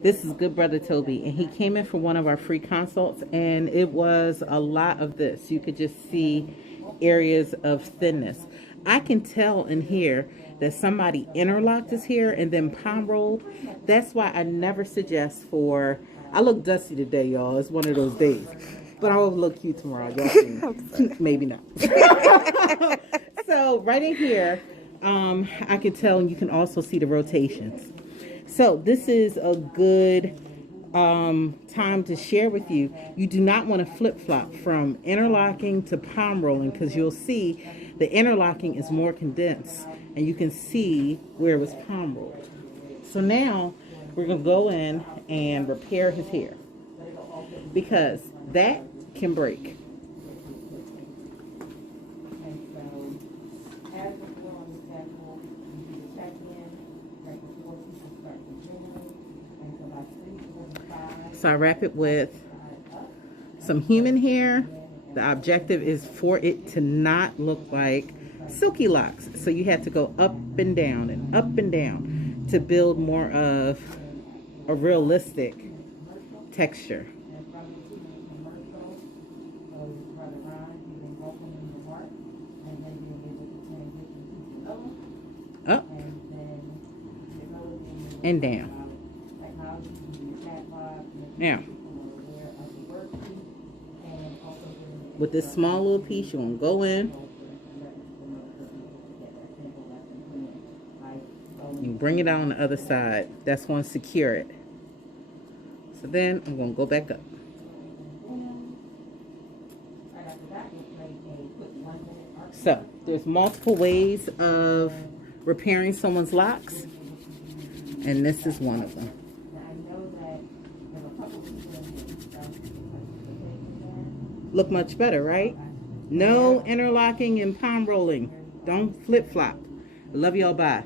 This is good brother Toby, and he came in for one of our free consults, and it was a lot of this. You could just see areas of thinness. I can tell in here that somebody interlocked his hair and then palm rolled. That's why I never suggest for. I look dusty today, y'all. It's one of those days, but I will look cute tomorrow. Y'all see? Maybe not. So right in here, I can tell, and you can also see the rotations. So this is a good time to share with you. You do not want to flip-flop from interlocking to palm rolling, because you'll see the interlocking is more condensed, and you can see where it was palm rolled. So now we're going to go in and repair his hair, because that can break. So I wrap it with some human hair. The objective is for it to not look like silky locks. So you have to go up and down to build more of a realistic texture. Up and down. Now, with this small little piece, you're going to go in. You bring it out on the other side. That's going to secure it. So then I'm going to go back up. So there's multiple ways of repairing someone's locks, and this is one of them. Look much better, right? No interlocking and palm rolling. Don't flip-flop. I love y'all. Bye.